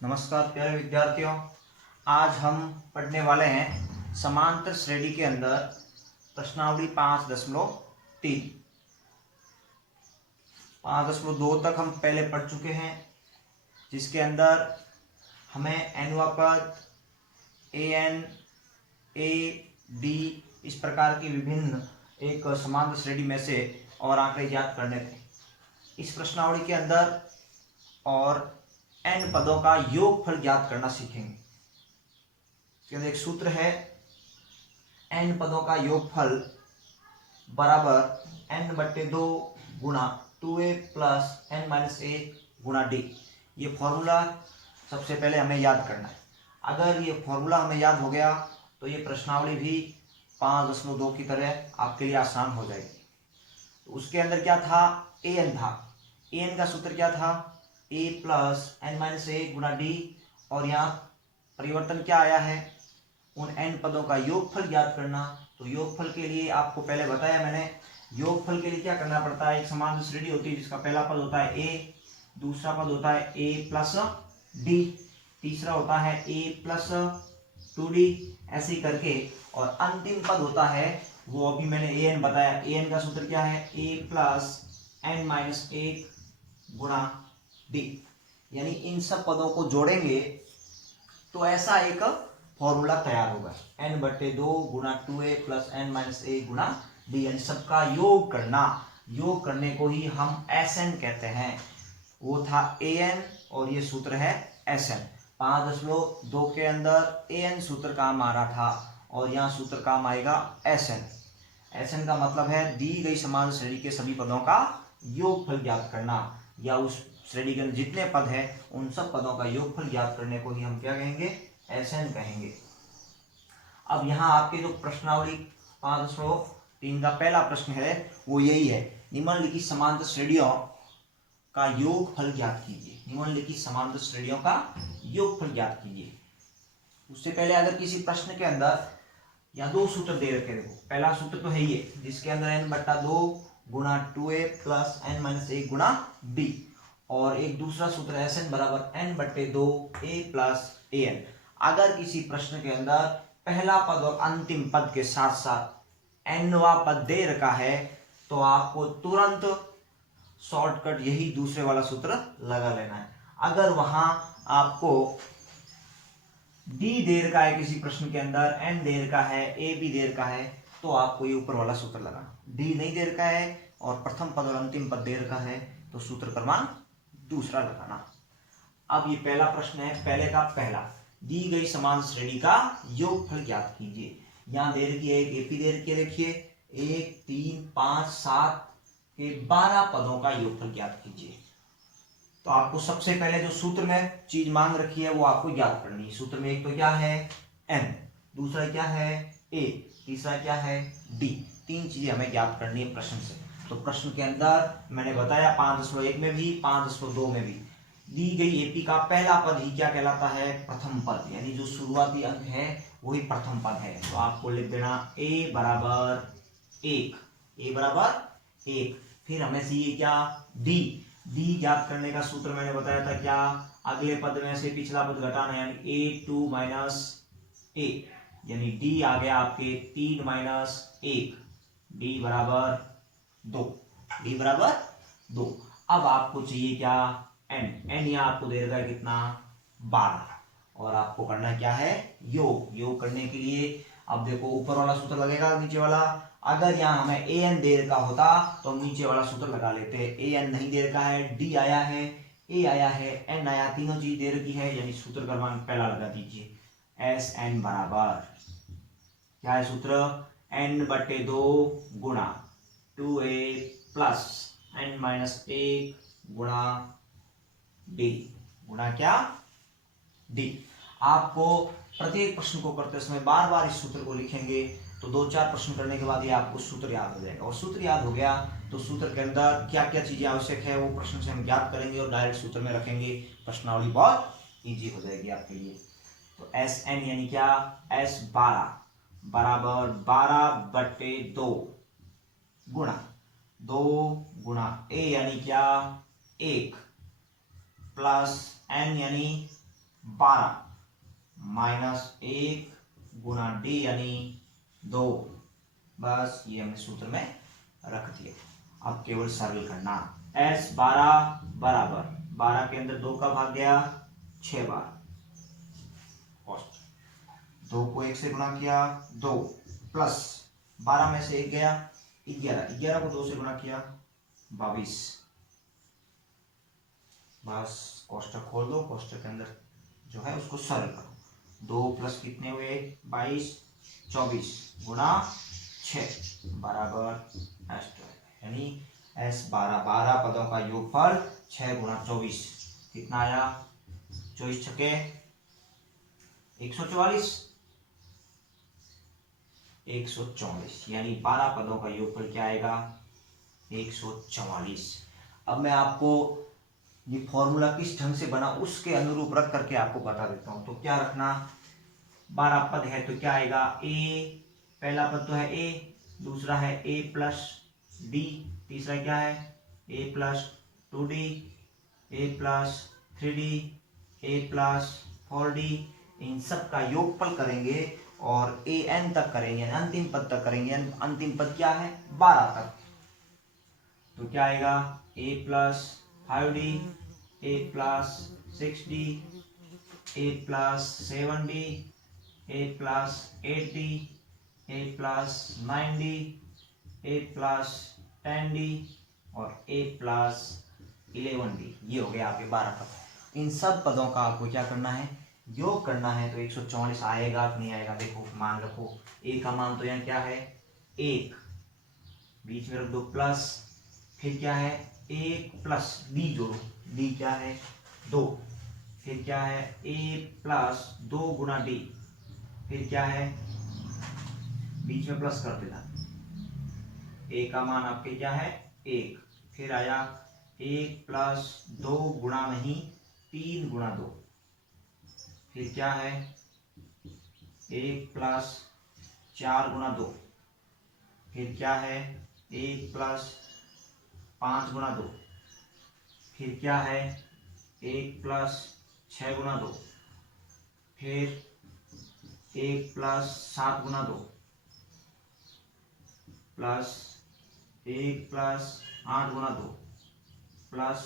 नमस्कार प्यारे विद्यार्थियों, आज हम पढ़ने वाले हैं समांतर श्रेणी के अंदर प्रश्नावली 5.3। 5.2 तक हम पहले पढ़ चुके हैं, जिसके अंदर हमें एनवा पद an a b इस प्रकार की विभिन्न एक समांतर श्रेणी में से और आंकड़े ज्ञात करने थे। इस प्रश्नावली के अंदर और n पदों का योगफल ज्ञात करना सीखेंगे। इसके अंदर एक सूत्र है, n पदों का योगफल बराबर n/2 गुणा 2a प्लस n-1 गुणा d। ये फॉर्मूला सबसे पहले हमें याद करना है। अगर ये फॉर्मूला हमें याद हो गया तो ये प्रश्नावली भी 5.2 की तरह आपके लिए आसान हो जाएगी। तो उसके अंदर क्या था, an था। an का सूत्र क्या था, a प्लस n-1 गुणा d, और यहाँ परिवर्तन क्या आया है, उन n पदों का योगफल ज्ञात करना। तो योगफल के लिए आपको पहले बताया मैंने, योगफल के लिए क्या करना पड़ता है। एक समांतर श्रेणी होती है जिसका पहला पद होता है a, दूसरा पद होता है a प्लस d, तीसरा होता है a प्लस 2d, ऐसे ही करके, और अंतिम पद होता है वो अभी मैंने an बताया। an का सूत्र क्या है, a प्लस n-1 गुणा d। यानी इन सब पदों को जोड़ेंगे तो ऐसा एक फॉर्मूला तैयार होगा, n/2 गुणा 2a प्लस n-1 गुणा d। यानी सबका योग करना, योग करने को ही हम Sn कहते हैं। वो था an और ये सूत्र है Sn। 5.2 के अंदर an सूत्र काम आ रहा था और यहाँ सूत्र काम आएगा Sn। Sn का मतलब है दी गई समान श्रेणी के सभी पदों का योगफल ज्ञात करना, या उस श्रेणी के अंदर जितने पद हैं उन सब पदों का योगफल ज्ञात करने को ही हम क्या कहेंगे, Sn कहेंगे। अब यहाँ आपके जो प्रश्नावली 5.3 का पहला प्रश्न है वो यही है, निम्नलिखित समांतर श्रेणियों का योगफल ज्ञात कीजिए। निम्नलिखित समांतर श्रेणियों का योगफल ज्ञात कीजिए। उससे पहले अगर किसी प्रश्न के अंदर या दो सूत्र दे रखे, देखो पहला सूत्र तो है ये जिसके अंदर n/2 गुणा 2a प्लस n-1 गुणा d, और एक दूसरा सूत्र Sn बराबर n/2 a प्लस an। अगर किसी प्रश्न के अंदर पहला पद और अंतिम पद के साथ साथ nवा पद दे रखा है तो आपको तुरंत शॉर्टकट यही दूसरे वाला सूत्र लगा लेना है। अगर वहां आपको d दे रखा है, किसी प्रश्न के अंदर n दे रखा है, a भी दे रखा है, तो आपको ये ऊपर वाला सूत्र लगाना। d नहीं दे रखा है और प्रथम पद और अंतिम पद दे रखा है तो सूत्र क्रमांक दूसरा लगाना। अब ये पहला प्रश्न है, पहले का पहला, दी गई समान श्रेणी का योगफल ज्ञात कीजिए। यहाँ दे रखी है एक एपी दे रखी है, देखिए 1 3 5 7 के 12 पदों का योगफल ज्ञात कीजिए। तो आपको सबसे पहले जो सूत्र में चीज मांग रखी है वो आपको ज्ञात करनी है। सूत्र में एक तो क्या है n, दूसरा क्या है a, तीसरा क्या है d। तीन चीजें हमें ज्ञात करनी है प्रश्न से। तो प्रश्न के अंदर मैंने बताया 5.1 में भी 5.2 में भी दी गई एपी का पहला पद ही क्या कहलाता है, प्रथम पद, यानी जो शुरुआती अंक है वही प्रथम पद है। तो आपको लिख देना a बराबर 1, a बराबर 1। फिर हमें चाहिए क्या, d। d ज्ञात करने का सूत्र मैंने बताया था क्या, अगले पद में से पिछला पद घटाना, यानी a2 माइनस a, यानी d आ गया आपके 3 माइनस 1, d बराबर 2, d बराबर 2। अब आपको चाहिए क्या, n यहाँ आपको दे रखा है कितना, 12, और आपको करना क्या है, योग। योग करने के लिए अब देखो ऊपर वाला सूत्र लगेगा, नीचे वाला। अगर यहाँ हमें an दे रखा होता तो हम नीचे वाला सूत्र लगा लेते हैं। an नहीं दे रखा है, d आया है, a आया है, n आया, तीनों चीज दे रखी है, यानी सूत्र क्रमांक पहला लगा दीजिए। Sn बराबर क्या है सूत्र, n/2 गुणा 2a प्लस n-1 गुणा d, गुणा क्या, d। आपको प्रत्येक प्रश्न को करते समय बार बार इस सूत्र को लिखेंगे, तो 2-4 प्रश्न करने के बाद ये आपको सूत्र याद हो जाएगा। और सूत्र याद हो गया तो सूत्र के अंदर क्या क्या चीजें आवश्यक है वो प्रश्न से हम ज्ञात करेंगे और डायरेक्ट सूत्र में रखेंगे। प्रश्नावली बहुत इजी हो जाएगी आपके लिए। तो Sn यानी क्या, S12 बराबर 12/2 गुणा 2 गुणा a यानी क्या, 1 प्लस n यानी 12 माइनस 1 गुना डी यानी 2। बस ये हमने सूत्र में रख दिए। अब केवल सरल करना। S 12 बराबर 12 के अंदर 2 का भाग गया 6 बार, 2 को 1 से गुणा किया 2 प्लस 12 में से 1 गया 11, 11 को 2 से गुणा किया 22। बस कोष्टक खोल दो, कोष्टक के अंदर जो है उसको सरल करो। 2 प्लस कितने हुए 22, 24 गुणा 6 बराबर S12 यानी S 12 पदों का योगफल 6 गुणा 24 कितना आया 24 छके 144, 144 यानी 12 पदों का योगफल क्या आएगा 144। अब मैं आपको ये फॉर्मूला किस ढंग से बना उसके अनुरूप रख करके आपको बता देता हूं। तो क्या रखना, 12 पद है तो क्या आएगा a, पहला पद तो है a, दूसरा है a प्लस डी, तीसरा क्या है a plus 2d, a plus 3d, a plus 4d। इन सब का योगफल करेंगे और an तक करेंगे, अंतिम पद तक करेंगे। अंतिम पद क्या है 12 तक, तो क्या आएगा a plus 5d, a plus 6d, a plus 7d, a plus 8d, a plus 9d, a plus 10d और a प्लस 11d। ये हो गया आपके 12 पद। इन सब पदों का आपको क्या करना है योग करना है। तो 144 आएगा कि नहीं आएगा, देखो मान रखो a का मान तो यहाँ क्या है 1, बीच में रख दो प्लस, फिर क्या है 1 प्लस d जोड़ो, d क्या है 2, फिर क्या है a प्लस 2 गुना d, फिर क्या है बीच में प्लस कर देना, a का मान आपके क्या है 1, फिर आया 1 प्लस 2 गुणा नहीं 3 गुणा 2, फिर क्या है 1 प्लस 4 गुणा 2, फिर क्या है 1 प्लस 5 गुणा 2, फिर क्या है 1 प्लस 6 गुणा 2, फिर 1 प्लस 7 गुणा 2, प्लस 1 प्लस 8 गुणा 2, प्लस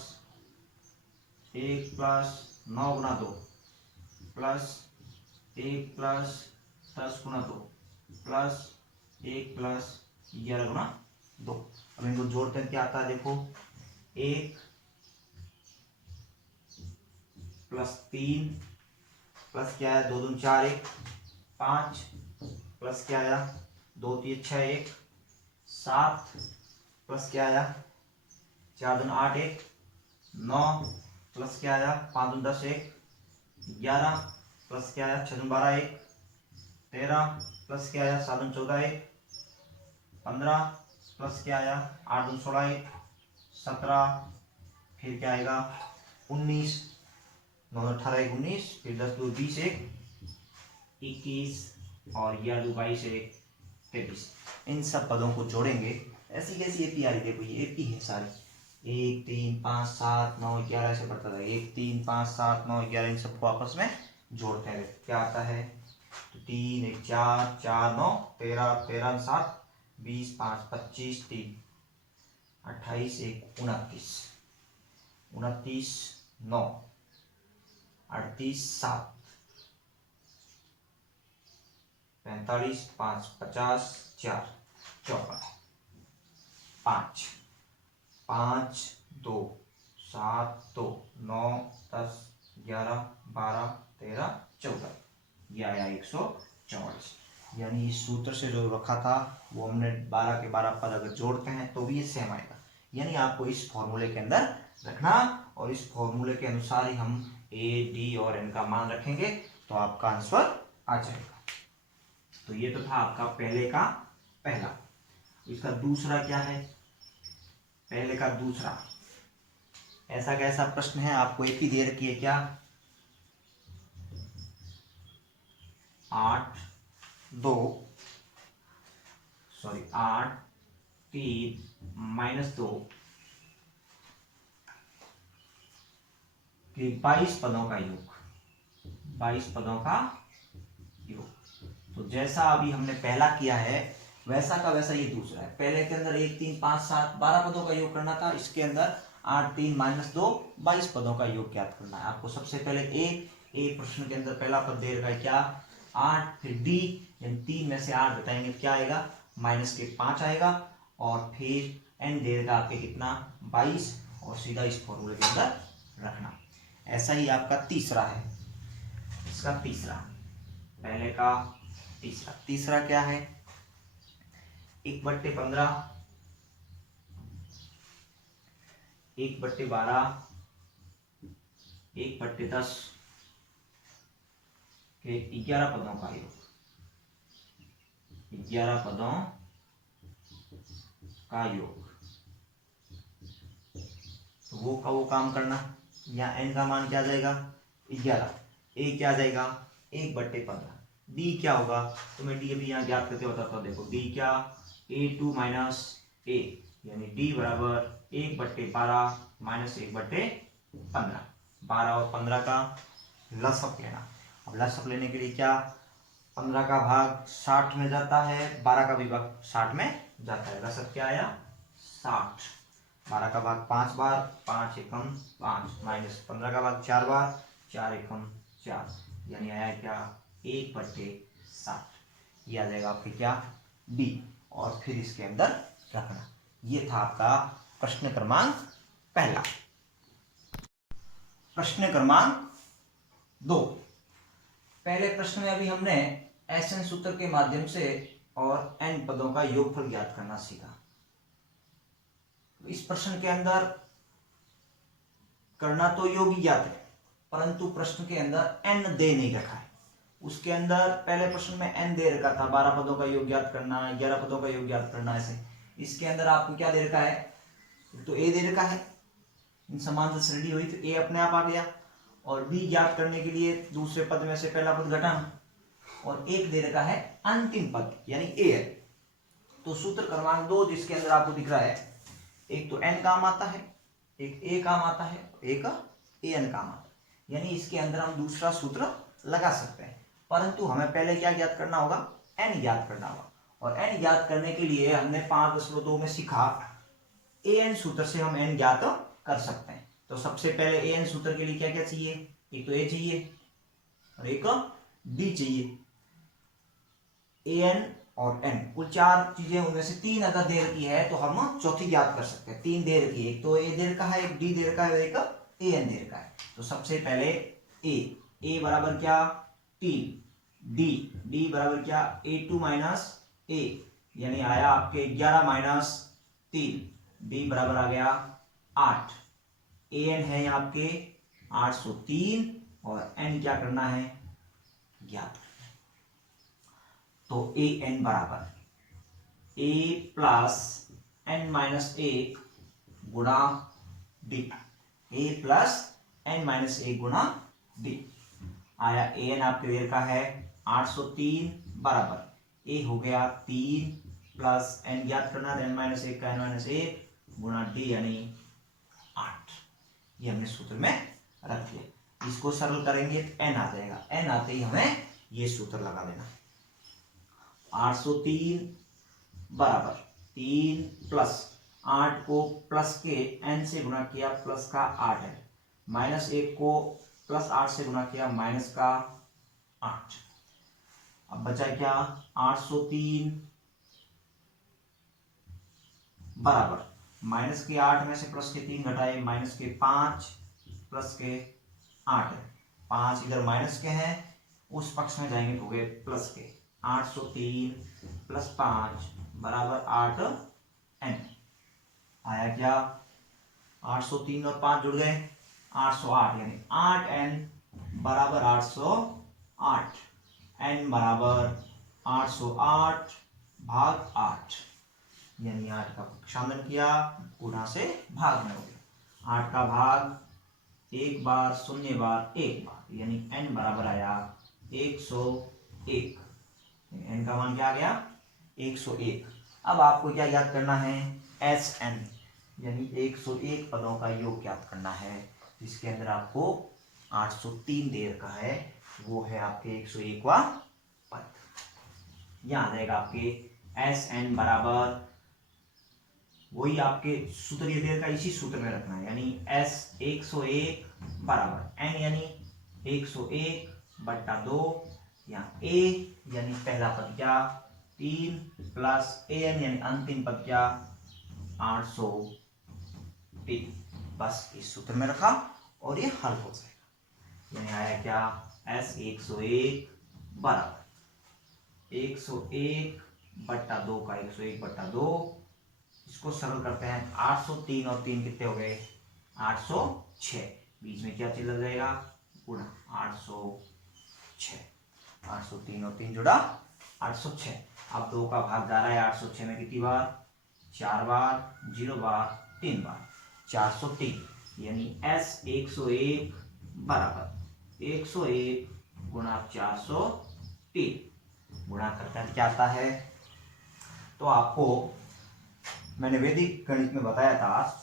1 प्लस 9 गुणा 2, प्लस 1 प्लस 10 गुणा 2, प्लस 1 प्लस 11 गुणा 2। अब इनको जोड़ते हैं क्या आता है, देखो 1 प्लस 3 प्लस क्या है 2 दूनी 4, 1 5 प्लस क्या आया 2 3 6 1 7 प्लस क्या आया 4 दूनी 8 1 9 प्लस क्या आया 5 दूनी 10 1 11 प्लस क्या आया 6 दूनी 12 1 13 प्लस क्या आया 7 दूनी 14 1 15 प्लस क्या आया 8 दूनी 16 1 17, फिर क्या आएगा 19, 9 18 1 19, फिर 10 2 20 1 21 और 11 2 22 1 23। इन सब पदों को जोड़ेंगे। ऐसी कैसी एपी आ रही, देखो ये एपी है सारी, 1 3 5 7 9 11 ऐसे बढ़ता है, 1 3 5 7 9 11 इन सबको आपस में जोड़ते हैं। क्या आता है तो 3 1 4 4 9 13 13 7 20 5 25 3 28 1 29 29 9 38 7 45 5 50 4 54 5 5 2 7 2 9 10 11 12 13 14, ये आया 144। यानी इस सूत्र से जो रखा था वो हमने 12 के 12 पद अगर जोड़ते हैं तो भी ये सेम आएगा। यानी आपको इस फॉर्मूले के अंदर रखना और इस फॉर्मूले के अनुसार ही हम a d और n का मान रखेंगे तो आपका आंसर आ जाएगा। तो ये तो था आपका पहले का पहला। इसका दूसरा क्या है, पहले का दूसरा ऐसा कैसा प्रश्न है, आपको एक ही दे रखी है क्या 8 3 -2 के 22 पदों का योग। 22 पदों का योग। तो जैसा अभी हमने पहला किया है वैसा का वैसा ये दूसरा है। पहले के अंदर 1 3 5 7 12 पदों का योग करना था, इसके अंदर 8 3 -2 22 पदों का योग ज्ञात करना है। आपको सबसे पहले ए प्रश्न के अंदर पहला पद दे रखा है क्या 8, फिर डी यानी 3 में से 8 बताएंगे क्या आएगा -5 आएगा, और फिर एन दे रखा आपके कितना 22, और सीधा इस फॉर्मूले के अंदर रखना। ऐसा ही आपका तीसरा है, इसका तीसरा, पहले का तीसरा क्या है 1/15 1/12 1/10 के 11 पदों का योग, 11 पदों का योग। तो वो काम करना, यहाँ एन का मान क्या आ जाएगा 11, ए क्या आ जाएगा 1/15, डी क्या होगा तो मैं डी अभी यहाँ ज्ञात करके बताता हूँ। देखो डी क्या a2 - a यानी डी बराबर 1/12 - 1/15, 12 और 15 का लसअप लेना। अब लसअप लेने के लिए क्या 15 का भाग 60 में जाता है, 12 का भी भाग 60 में जाता है, लसअप क्या आया 60। 12 का भाग 5 बार, 5 एकम 5, माइनस 15 का भाग 4 बार, 4 एकम 4, यानी आया क्या 1/60। ये आ जाएगा आपके क्या डी, और फिर इसके अंदर रखना। ये था आपका प्रश्न क्रमांक पहला। प्रश्न क्रमांक 2, पहले प्रश्न में अभी हमने एसएन सूत्र के माध्यम से और एन पदों का योगफल ज्ञात करना सीखा। इस प्रश्न के अंदर करना तो योग ही ज्ञात है, परंतु प्रश्न के अंदर एन दे नहीं रखा है। उसके अंदर पहले प्रश्न में एन दे रखा था, 12 पदों का योग ज्ञात करना, 11 पदों का योग ज्ञात करना, ऐसे। इसके अंदर आपको क्या दे रखा है, तो ए दे रखा है, इन समांतर श्रेणी हुई तो ए अपने आप आ गया, और बी ज्ञात करने के लिए दूसरे पद में से पहला पद घटाना, और एक दे रखा है अंतिम पद यानी ए है। तो सूत्र क्रमांक 2 जिसके अंदर आपको दिख रहा है, एक तो एन काम आता है, एक ए काम आता है, एक ए एन काम आता है, यानी इसके अंदर हम दूसरा सूत्र लगा सकते हैं, परंतु हमें पहले क्या ज्ञात करना होगा एन ज्ञात करना होगा। और एन ज्ञात करने के लिए हमने 5.2 में सीखा ए एन सूत्र से हम एन ज्ञात कर सकते हैं। तो सबसे पहले ए एन सूत्र के लिए क्या क्या चाहिए, एक तो ए चाहिए और एक डी चाहिए। ए एन और एन कुल 4 चीजें, उनमें से 3 अगर दे रखी है तो हम चौथी ज्ञात कर सकते हैं। 3 दे रखी है, एक तो ए दे रखा है, एक डी दे रखा है और एक ए एन दे रखा है। तो सबसे पहले ए बराबर क्या 3, डी बराबर क्या a2 - a यानी आया आपके 11 - 3, डी बराबर आ गया 8, ए एन है आपके 803, और एन क्या करना है ज्ञात। तो ए एन बराबर a + n - 1 गुणा डी, a + n - 1 गुणा डी। आया ए एन आपके वेर का है 803 बराबर ए हो गया 3 प्लस एन ज्ञात करना n - 1 का n - 1 गुणा डी यानी 8। ये हमने सूत्र में रख दिया। इसको सरल करेंगे तो n आ जाएगा, n आते ही हमें ये सूत्र लगा देना। 803 बराबर 3 प्लस 8 को प्लस के n से गुणा किया प्लस का 8 है, -1 को प्लस 8 से गुणा किया माइनस का 8। अब बचा क्या 803 बराबर माइनस के 8 में से प्लस के 3 घटाए माइनस के 5 प्लस के 8 है, 5 इधर माइनस के हैं, उस पक्ष में जाएंगे तो हो गए प्लस के। 803 + 5 बराबर 8 n। आया क्या 803 और 5 जुड़ गए 808, यानी 8n बराबर 808, n बराबर 808 भाग 8, यानी 8 का प्रक्षालन किया गुणा से भाग में हो गया। 8 का भाग 1 बार 0 बार 1 बार, यानी n बराबर आया 101, n का मान क्या आ गया 101। अब आपको क्या याद करना है Sn, यानी 101 पदों का योग ज्ञात करना है, जिसके अंदर आपको 803 दे रखा है, वो है आपके 101वां पद। यहाँ आ जाएगा आपके एस एन बराबर, वही आपके सूत्र ये दे रखा है, इसी सूत्र में रखना है, यानी एस 101 बराबर एन यानी 101/2, यहाँ ए यानी पहला पद क्या 3 प्लस ए एन यानी अंतिम पद क्या 803, बस इस सूत्र में रखा और ये हल हो जाएगा। यानी आया क्या एस 101 बराबर 101/2 का 101/2, इसको सरल करते हैं 803 और 3 कितने हो गए 806, बीच में क्या चीज लग जाएगा गुणा 806, 803 और 3 जुड़ा 806। अब 2 का भाग जा रहा है 806 में कितनी बार 4 बार, 0 बार, 3 बार, 403, यानी एस 101 बराबर 101 गुणा 403, गुणा करते हैं क्या आता है, तो आपको मैंने वैदिक गणित में बताया था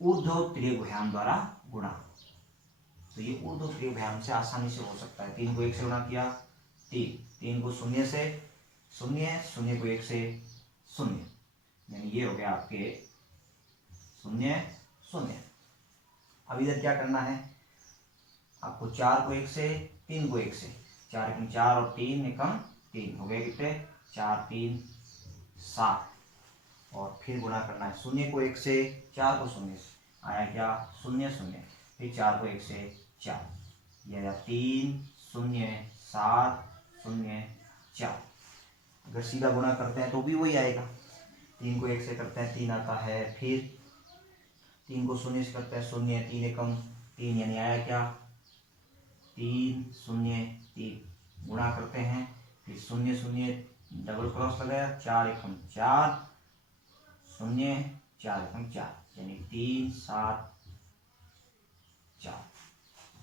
ऊर्ध्व त्रिभुजाम द्वारा गुणा, तो ये ऊर्ध्व त्रिभुजाम से आसानी से हो सकता है। 3 को 1 से गुणा किया 3, 3 को 0 से 0, 0 को 1 से 0, यानी ये हो गया आपके 0 0। अब इधर क्या करना है आपको, 4 को 1 से 3 को 1 से, 4 एकम 4 और 3 एकम 3 हो गए कितने 4 3 7, और फिर गुणा करना है 0 को 1 से, 4 को 0 से, आया क्या 0 0, फिर 4 को 1 से 4, यह आया 3 0 7 0 4। अगर सीधा गुणा करते हैं तो भी वही आएगा, 3 को 1 से करते हैं 3 आता है, फिर 3 को 0 से करते हैं 0, 3 एकम 3, यानी आया क्या 3 0 3, गुणा करते हैं फिर 0 0 डबल क्रॉस लगाया, 4 एकम 4 0 4 एकम 4, यानी 3 7 4,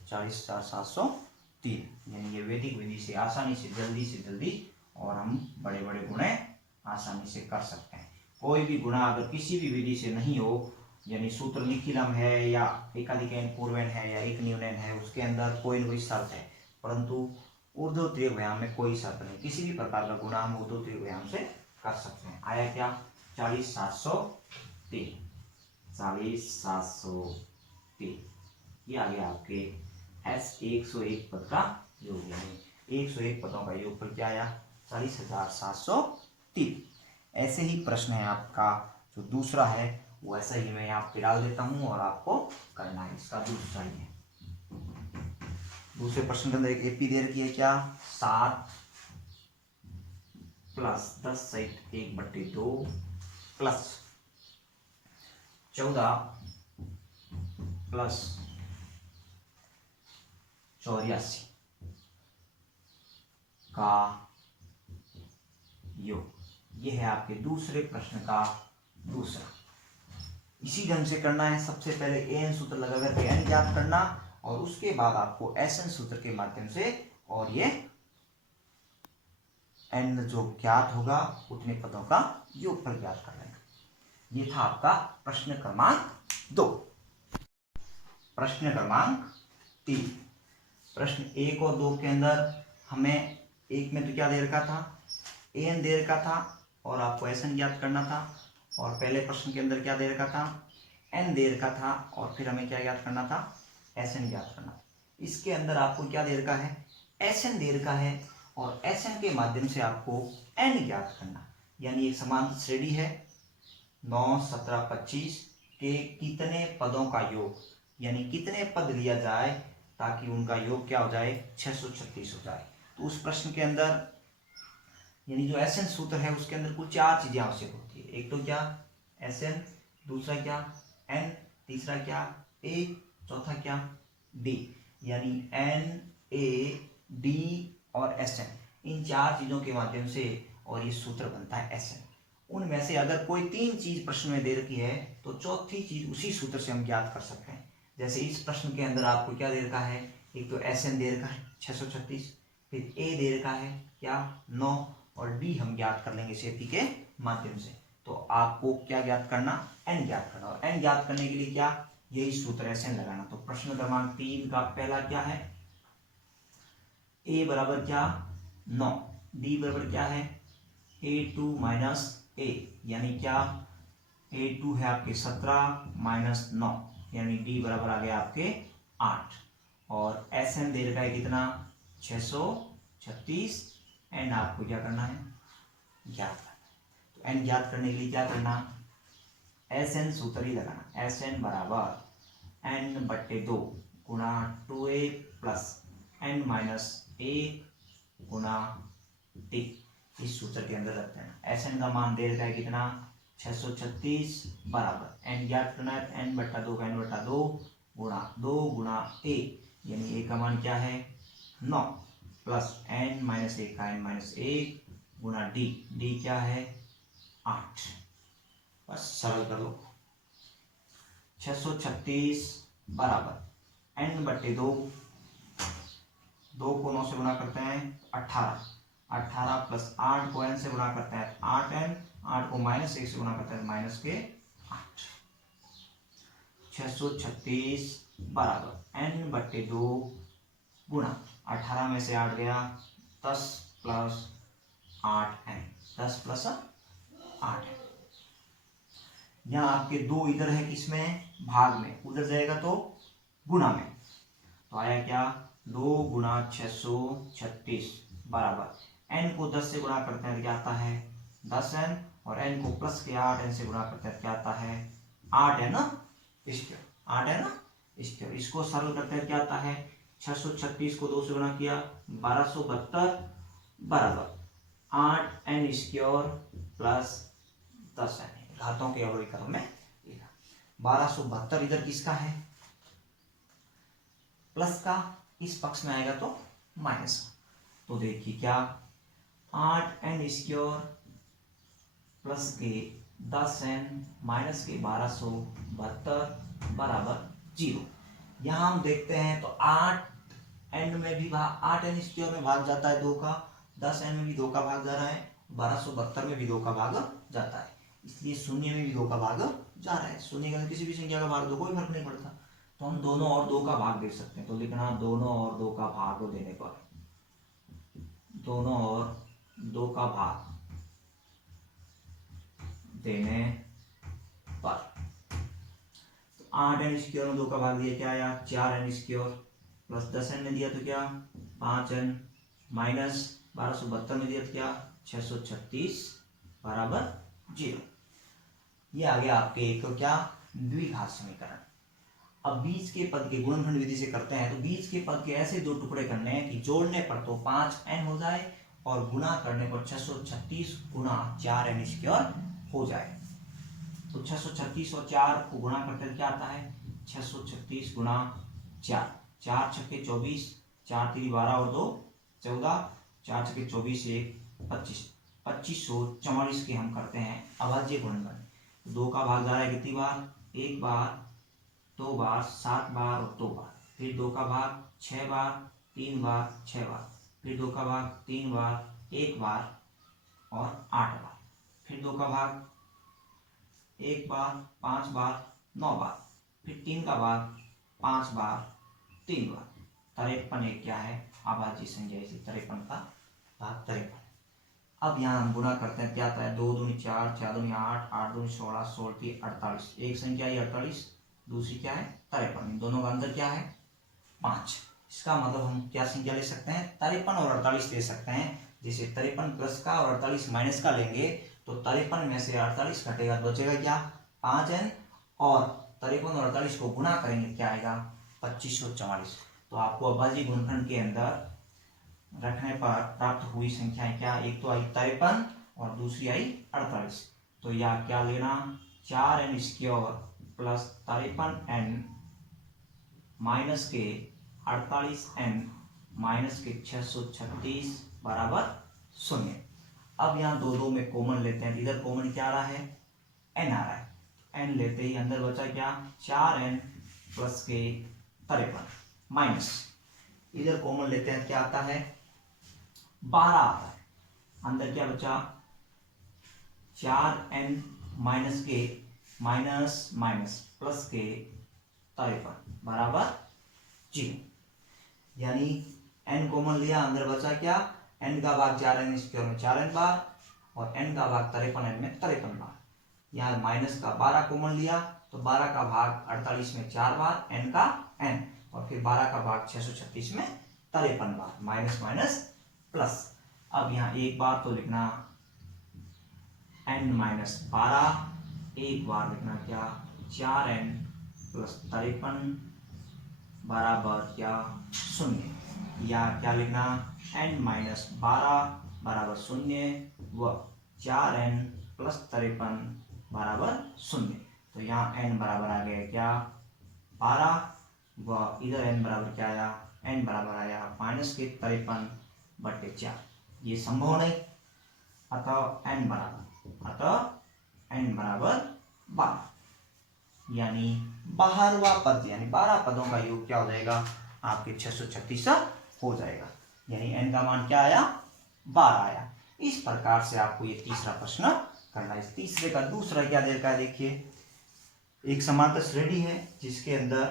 40 4 703, यानी ये वैदिक विधि से आसानी से जल्दी और हम बड़े बड़े गुणे आसानी से कर सकते हैं। कोई भी गुणा अगर किसी भी विधि से नहीं हो, यानी सूत्र निखिलम है या एकाधिकैन पूर्वेन है या एक न्यूनैन है, उसके अंदर कोई न कोई शर्त है, परंतु ऊर्ध्व त्रिभुजाम में कोई शर्त नहीं, किसी भी प्रकार का गुणा हम ऊर्ध्व त्रिभुजाम से कर सकते हैं। आया क्या 40 703, 40 703, ये आ गया आपके एस 101 पद का योग, यानी 101 पदों का योग पर क्या आया 40,703। ऐसे ही प्रश्न है आपका जो दूसरा है, वो ऐसा ही मैं यहाँ पे डाल देता हूँ और आपको करना है, इसका दूसरा ही है। दूसरे प्रश्न के अंदर एक एपी दे रखी है क्या 7 प्लस 10 सहित 1/2 प्लस 14 प्लस 84 का योग, ये है आपके दूसरे प्रश्न का दूसरा। इसी ढंग से करना है, सबसे पहले एन सूत्र लगा करके एन ज्ञात करना, और उसके बाद आपको एस एन सूत्र के माध्यम से और ये एन जो ज्ञात होगा उतने पदों का योगफल ज्ञात कर लेंगे। ये था आपका प्रश्न क्रमांक 2। प्रश्न क्रमांक 3, प्रश्न 1 और 2 के अंदर हमें एक में तो क्या दे रखा था एन दे रखा था और आपको एस एन ज्ञात करना था, और पहले प्रश्न के अंदर क्या दे रखा था एन दे रखा था और फिर हमें क्या ज्ञात करना था एस एन ज्ञात करना था। इसके अंदर आपको क्या दे रखा है एस एन दे रखा है, और एस एन के माध्यम से आपको एन ज्ञात करना, यानी एक समान श्रेणी है 9 17 25 के कितने पदों का योग, यानी कितने पद लिया जाए ताकि उनका योग क्या हो जाए 636 हो जाए। तो उस प्रश्न के अंदर यानी जो एस एन सूत्र है उसके अंदर कुल 4 चीजें आवश्यक होती है। एक तो क्या एस एन, दूसरा क्या एन, तीसरा क्या ए, चौथा क्या डी, यानी एन ए डी और एस एन, इन 4 चीजों के माध्यम से और ये सूत्र बनता है एस एन। उनमें से अगर कोई 3 चीज प्रश्न में दे रखी है तो चौथी चीज उसी सूत्र से हम ज्ञात कर सकते हैं। जैसे इस प्रश्न के अंदर आपको क्या दे रखा है, एक तो एस एन दे रखा है 636, फिर ए दे रखा है क्या 9, और डी हम ज्ञात कर लेंगे सेपी के माध्यम से। तो आपको क्या ज्ञात करना एन ज्ञात करना, और एन ज्ञात करने के लिए क्या यही सूत्र है SN लगाना। तो प्रश्न क्रमांक 3 का पहला क्या है, a बराबर क्या 9, d बराबर क्या है a2 माइनस a, यानी क्या a2 है आपके 17 माइनस 9, यानी d बराबर आ गया आपके 8, और SN दे रखा है कितना 636, एंड आपको क्या करना है ज्ञात करना है। तो n ज्ञात करने के लिए क्या करना, SN सूत्र ही लगाना, SN बराबर n बट्टे 2 गुणा 2a प्लस n माइनस 1 गुणा d, इस सूत्र के अंदर रखते हैं। SN का मान दे रखा है कितना 636 बराबर n ज्ञात करना है, n बट्टा 2 का n बट्टा 2 गुणा 2 गुणा a, यानी a का मान क्या है 9 प्लस n माइनस 1 का n माइनस 1 गुणा d, d क्या है 8। बस सरल कर लो, 636 बराबर n बट्टे 2, 2 को 9 से गुणा करते हैं 18, 18 प्लस 8 को n से गुणा करते हैं 8n, 8 को माइनस 1 से गुणा करते हैं माइनस के 8। 636 बराबर n बट्टे 2 गुणा 18 में से 8 गया 10 प्लस 8n, 10 प्लस 8n। यहाँ आपके 2 इधर है किसमें भाग में, उधर जाएगा तो गुणा में, तो आया क्या 2 गुणा 636 बराबर n को 10 से गुणा करते हैं तो क्या आता है 10n, और n को प्लस के 8n से गुणा करते हैं तो क्या आता है 8n स्क्वायर, 8n स्क्वायर। इसको सरल करते हैं क्या आता है 636 को 2 से गुणा किया 1272 बराबर 8n स्क्वायर प्लस 10n, घातों के अवयवी क्रम में 1272 इधर किसका है प्लस का, इस पक्ष में आएगा तो माइनस का। तो देखिए क्या 8n स्क्वायर प्लस के 10n माइनस के 1272 बराबर 0। यहाँ हम देखते हैं तो 8n में भी 8n स्क्वायर में भाग जाता है 2 का, 10n में भी 2 का भाग जा रहा है, 1272 में भी 2 का भाग जाता है, इसलिए शून्य में भी 2 का भाग जा रहा है। शून्य के अंदर किसी भी संख्या का भाग दो कोई फर्क नहीं पड़ता, तो हम दोनों और 2 का भाग दे सकते हैं। तो लिखना दोनों और 2 का भाग देने पर, दोनों और 2 का भाग देने पर, तो 8n स्क्वायर में 2 का भाग दिया क्या आया 4n स्क्वायर, प्लस 10n में दिया तो क्या 5n, माइनस 1272 में दिया तो क्या 636 बराबर 0। ये आ गया आपके एक क्या द्विघात समीकरण। अब बीच के पद के गुणनखंड विधि से करते हैं, तो बीच के पद के ऐसे 2 टुकड़े करने हैं कि जोड़ने पर तो 5n हो जाए और गुणा करने पर 636 गुणा 4n स्क्वायर हो जाए। तो 636 और 4 को गुणा करते हैं क्या आता है 636 गुणा 4, 4 छक्के 24, 4 3 12 और 2 14, 4 छक्के 24 1 25, 2544 के हम करते हैं अभाज्य गुणनखंड। 2 का भाग जा रहा है कितनी बार, 1 बार 2 बार 7 बार और 2 बार, फिर 2 का भाग 6 बार 3 बार 6 बार, फिर 2 का भाग 3 बार 1 बार और 8 बार, फिर 2 का भाग 1 बार 5 बार 9 बार, फिर 3 का भाग 5 बार 3 बार। 53 एक क्या है अभाज्य संख्या, इसी 53 का भाग 53। अब यहाँ हम गुणा करते हैं क्या आता है 2 दूनी 4, 4 दूनी 8, 8 दूनी 16, 16 3 48, एक संख्या ही 48, दूसरी क्या है 53, दोनों का अंतर क्या है 5। इसका मतलब हम क्या संख्या ले सकते हैं 53 और 48 ले सकते हैं। जैसे 53 प्लस का और 48 माइनस का लेंगे तो 53 में से 48 घटेगा तो बचेगा क्या 5n, और 53 और 48 को गुणा करेंगे क्या आएगा 2544। तो आपको अभाज्य गुणनखंड के अंदर रखने पर प्राप्त हुई संख्याएं क्या, एक तो आई 53 और दूसरी आई 48। तो यह क्या लेना 4n square plus 53n minus के 48n माइनस के 636 बराबर 0। अब यहाँ 2 2 में कॉमन लेते हैं, इधर कॉमन क्या आ रहा है n आ रहा है, n लेते ही अंदर बचा क्या 4n प्लस के 53 माइनस, इधर कॉमन लेते हैं क्या आता है 12 आता है, अंदर क्या बचा 4n माइनस के माइनस माइनस प्लस के 53 बराबर 0। यानी n कॉमन लिया, अंदर बचा क्या, n का भाग 4n स्क्वायर में 4n बार और n का भाग 53n में 53 बार। यहाँ माइनस का 12 कॉमन लिया तो 12 का भाग 48 में 4 बार, n का n, और फिर 12 का भाग 636 में 53 बार, माइनस माइनस प्लस। अब यहाँ एक बार तो लिखना n माइनस 12, एक बार लिखना क्या 4n प्लस 53 बराबर क्या 0, या क्या लिखना n माइनस 12 बराबर 0 व 4n प्लस 53 बराबर 0। तो यहाँ n बराबर आ गया क्या 12 व इधर n बराबर क्या आया, n बराबर आया माइनस के 53/4। ये संभव नहीं, अतः n बराबर 12, यानी बाहरवा पद यानी 12 पदों का योग क्या हो जाएगा आपके 636 हो जाएगा। यानी n का मान क्या आया 12 आया। इस प्रकार से आपको ये तीसरा प्रश्न करना है। इस तीसरे का दूसरा क्या दे रखा है, देखिए एक समांतर श्रेणी है जिसके अंदर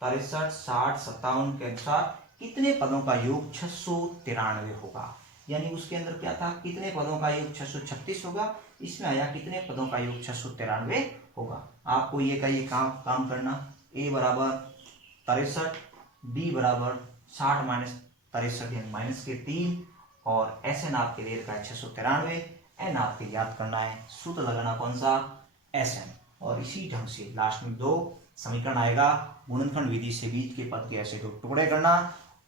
63, 60, 57 के अनुसार कितने पदों का योग 693 होगा। यानी उसके अंदर क्या था, कितने पदों का योग 636 होगा, इसमें आया कितने पदों का योग 693 होगा। आपको ये का ये काम करना, a बराबर 63, b बराबर 60 माइनस 63 यानी माइनस के 3, और Sn आपके लिए का है 693, n आपके याद करना है, सूत्र लगाना कौन सा Sn, और इसी ढंग से लास्ट में 2 समीकरण आएगा, गुणनखंड विधि से बीच के पद के ऐसे 2 टुकड़े करना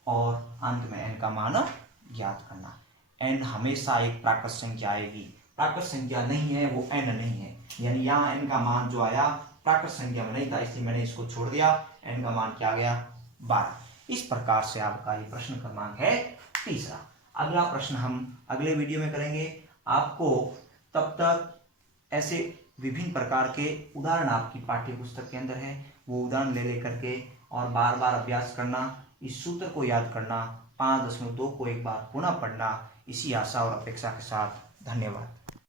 और अंत में n का मान ज्ञात करना। n हमेशा एक प्राकृत संख्या आएगी, प्राकृत संख्या नहीं है वो n नहीं है, यानी यहाँ n का मान जो आया प्राकृत संख्या में नहीं था, इसलिए मैंने इसको छोड़ दिया, n का मान क्या आ गया 12। इस प्रकार से आपका ये प्रश्न क्रमांक है तीसरा। अगला प्रश्न हम अगले वीडियो में करेंगे। आपको तब तक ऐसे विभिन्न प्रकार के उदाहरण आपकी पाठ्य पुस्तक के अंदर है, वो उदाहरण ले लेकर के और बार बार अभ्यास करना, इस सूत्र को याद करना, 5.2 को एक बार पुनः पढ़ना, इसी आशा और अपेक्षा के साथ धन्यवाद।